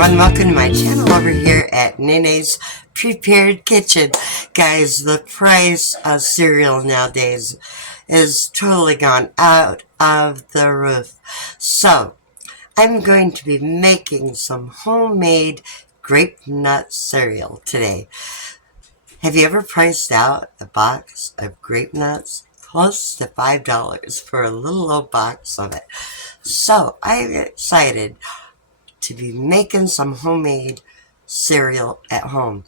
Hello and welcome to my channel over here at Nene's Prepared Kitchen. Guys, the price of cereal nowadays is totally gone out of the roof. So, I'm going to be making some homemade grape nut cereal today. Have you ever priced out a box of grape nuts? Close to $5 for a little old box of it. So, I'm excited to be making some homemade cereal at home.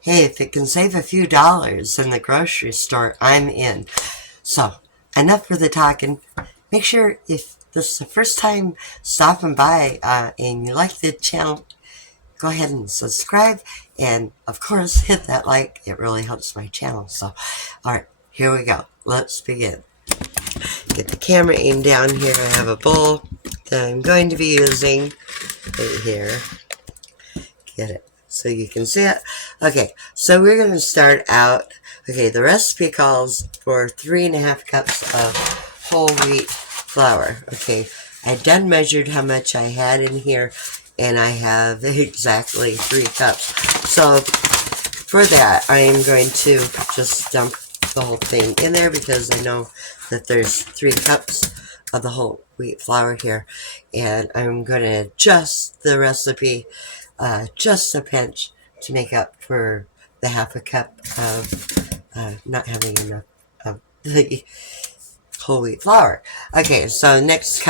Hey, if it can save a few dollars in the grocery store, I'm in. So, enough for the talking. Make sure if this is the first time stopping by and you like the channel, go ahead and subscribe. And, of course, hit that like. It really helps my channel. So, alright, here we go. Let's begin. Get the camera aimed down here. I have a bowl that I'm going to be using right here. Get it so you can see it. Okay, so we're going to start out. Okay, the recipe calls for 3.5 cups of whole wheat flour. Okay, I done measured how much I had in here, and I have exactly 3 cups. So for that, I am going to just dump the whole thing in there because I know that there's 3 cups of the whole wheat flour here, and I'm going to adjust the recipe just a pinch to make up for the 1/2 cup of not having enough of the whole wheat flour. Okay, so next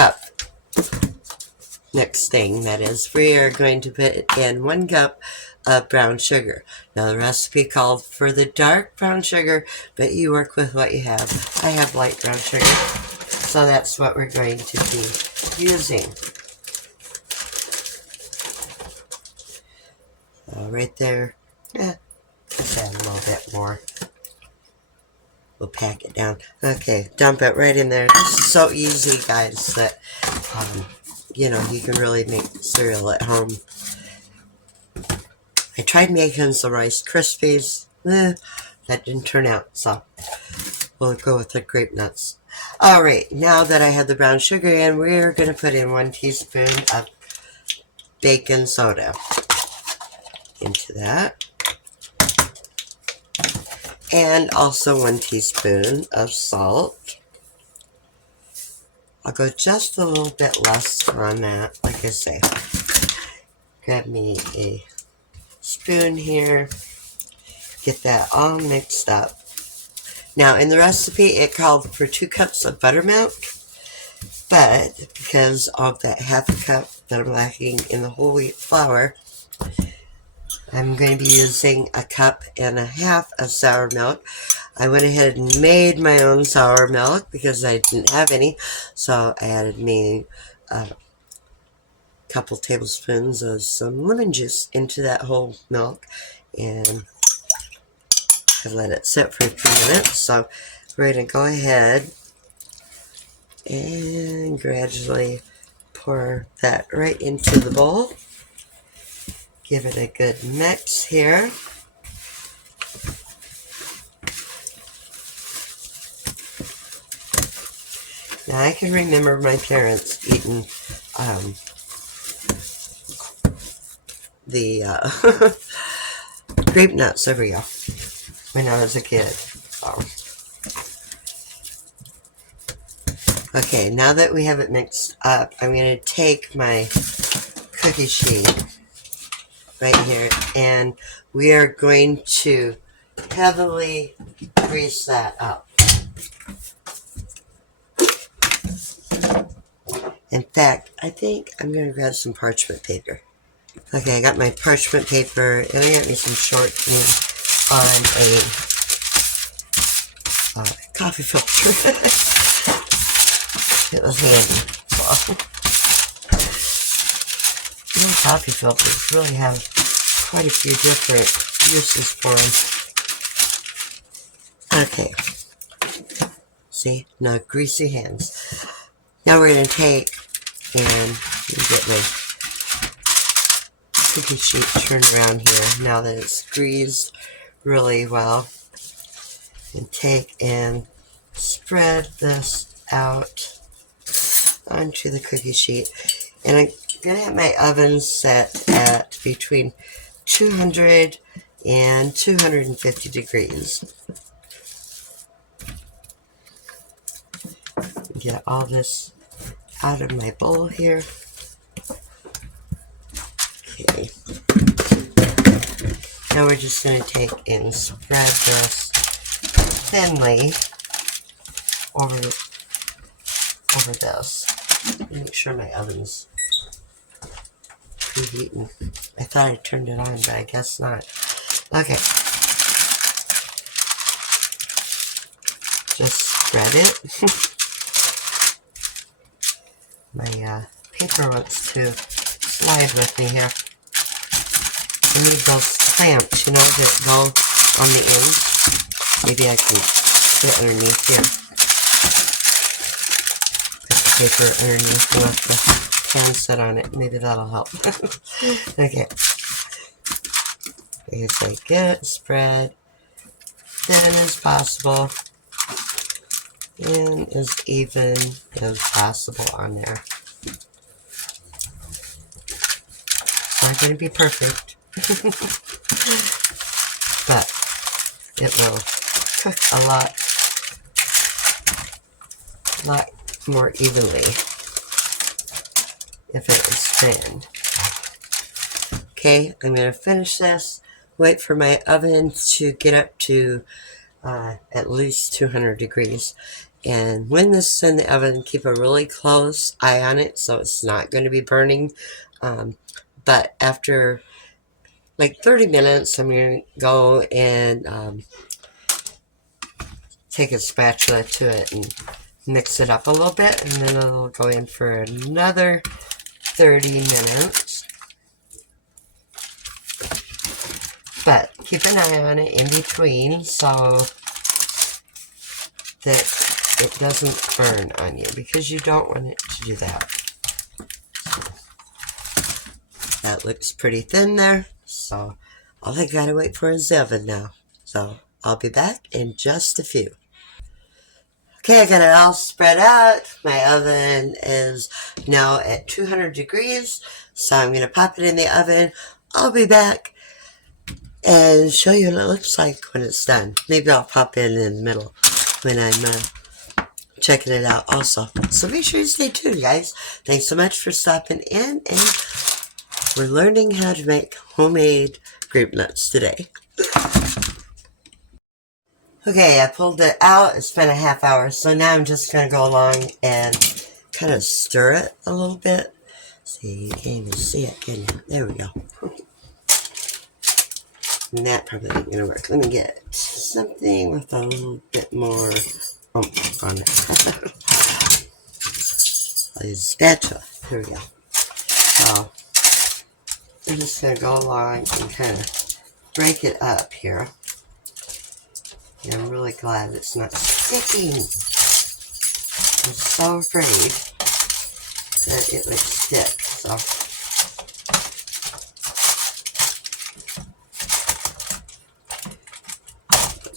thing that is, we are going to put in 1 cup of brown sugar. Now the recipe called for the dark brown sugar, but you work with what you have. I have light brown sugar, so that's what we're going to be using. Right there. Let's add a little bit more. We'll pack it down. Okay, dump it right in there. This is so easy, guys, that you know, you can really make cereal at home. I tried making some Rice Krispies. That didn't turn out, so we'll go with the grape nuts. Alright, now that I have the brown sugar in, we're going to put in 1 teaspoon of baking soda into that. And also 1 teaspoon of salt. I'll go just a little bit less on that, like I say. Grab me a spoon here. Get that all mixed up. Now, in the recipe, it called for 2 cups of buttermilk, but because of that 1/2 cup that I'm lacking in the whole wheat flour, I'm going to be using 1.5 cups of sour milk. I went ahead and made my own sour milk because I didn't have any, so I added me a couple tablespoons of some lemon juice into that whole milk, and I let it sit for a few minutes. So we're going to go ahead and gradually pour that right into the bowl. Give it a good mix here. Now I can remember my parents eating the grape nut cereal when I was a kid. So. Okay, now that we have it mixed up, I'm going to take my cookie sheet right here, and we are going to heavily grease that up. In fact, I think I'm going to grab some parchment paper. Okay, I got my parchment paper, and I got me some shortening on a coffee filter. It was handy. Coffee filters really have quite a few different uses for them. Okay. See? No greasy hands. Now we're going to take and get my cookie sheet turned around here now that it's greased really well. And take and spread this out onto the cookie sheet. And I'm gonna have my oven set at between 200 and 250 degrees. Get all this out of my bowl here. Okay. Now we're just going to take and spread this thinly over this. Make sure my oven's preheating. I thought I turned it on, but I guess not. Okay. Just spread it. My paper wants to slide with me here. I need those clamps, you know, that go on the ends. Maybe I can get underneath here. Put the paper underneath and let the pan sit on it. Maybe that'll help. Okay. It's like get it spread thin as possible and as even as possible on there. It's not going to be perfect. But it will cook a lot more evenly if it is thinned. Okay, I'm going to finish this, wait for my oven to get up to at least 200 degrees. And when this is in the oven, keep a really close eye on it so it's not going to be burning. But after like 30 minutes, I'm going to go and take a spatula to it and mix it up a little bit, and then it'll go in for another 30 minutes. But keep an eye on it in between so that it doesn't burn on you, because you don't want it to do that. That looks pretty thin there, so all I gotta wait for is the oven now. So I'll be back in just a few. Okay, I got it all spread out. My oven is now at 200 degrees, so I'm gonna pop it in the oven. I'll be back and show you what it looks like when it's done. Maybe I'll pop in the middle when I'm checking it out also. So make sure you stay tuned, guys. Thanks so much for stopping in, and we're learning how to make homemade grape nuts today. Okay, I pulled it out. It's been a half hour, so now I'm just going to go along and kind of stir it a little bit. See, you can't even see it, can you? There we go. And that probably ain't going to work. Let me get something with a little bit more oomph on it. I'll use a spatula. Here we go. So I'm just going to go along and kind of break it up here. And I'm really glad it's not sticking. I'm so afraid that it would stick. So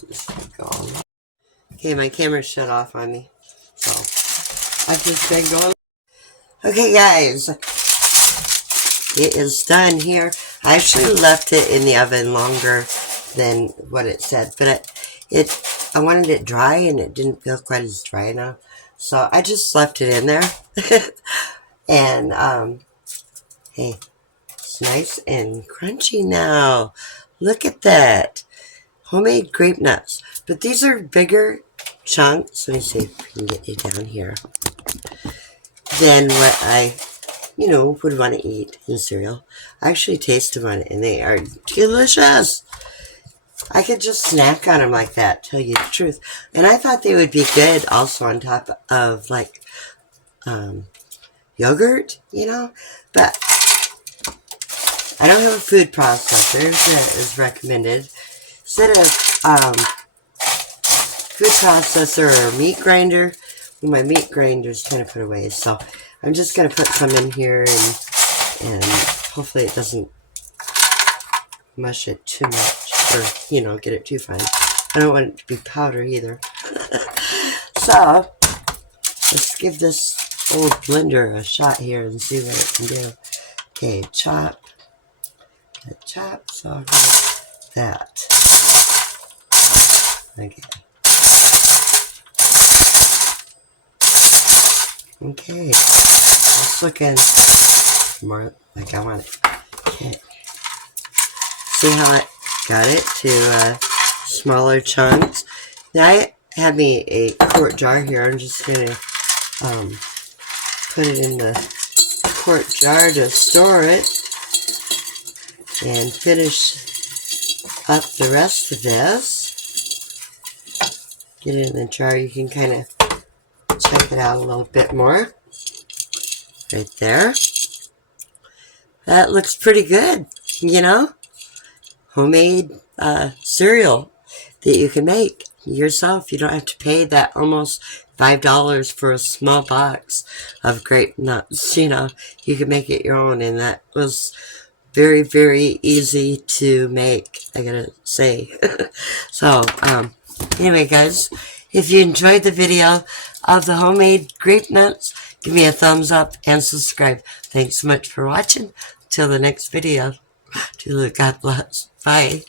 just go along. Okay, my camera's shut off on me. So I've just been going. Okay, guys. It is done here. I actually left it in the oven longer than what it said, but I wanted it dry and it didn't feel quite as dry enough, so I just left it in there. And hey, it's nice and crunchy now. Look at that. Homemade grape nuts, but these are bigger chunks. Let me see if I can get you down here. Than what I would want to eat in cereal. I actually tasted one and they are delicious. I could just snack on them like that, tell you the truth. And I thought they would be good also on top of like yogurt, but I don't have a food processor that is recommended. Instead of food processor or meat grinder, well, my meat grinder is kind of put away, so I'm just going to put some in here and hopefully it doesn't mush it too much or, get it too fine. I don't want it to be powder either. So let's give this old blender a shot here and see what it can do. Okay, chop. Chop, so I'll go that. Okay. Okay. It's looking more like I want it. Okay. See how I got it to smaller chunks? Now I have me a quart jar here. I'm just going to put it in the quart jar to store it and finish up the rest of this. Get it in the jar. You can kind of check it out a little bit more. Right there. That looks pretty good, you know? Homemade cereal that you can make yourself. You don't have to pay that almost $5 for a small box of grape nuts. You know, you can make it your own, and that was very, very easy to make, I gotta say. So, anyway, guys, if you enjoyed the video of the homemade grape nuts, give me a thumbs up and subscribe. Thanks so much for watching. Till the next video. God bless. Bye.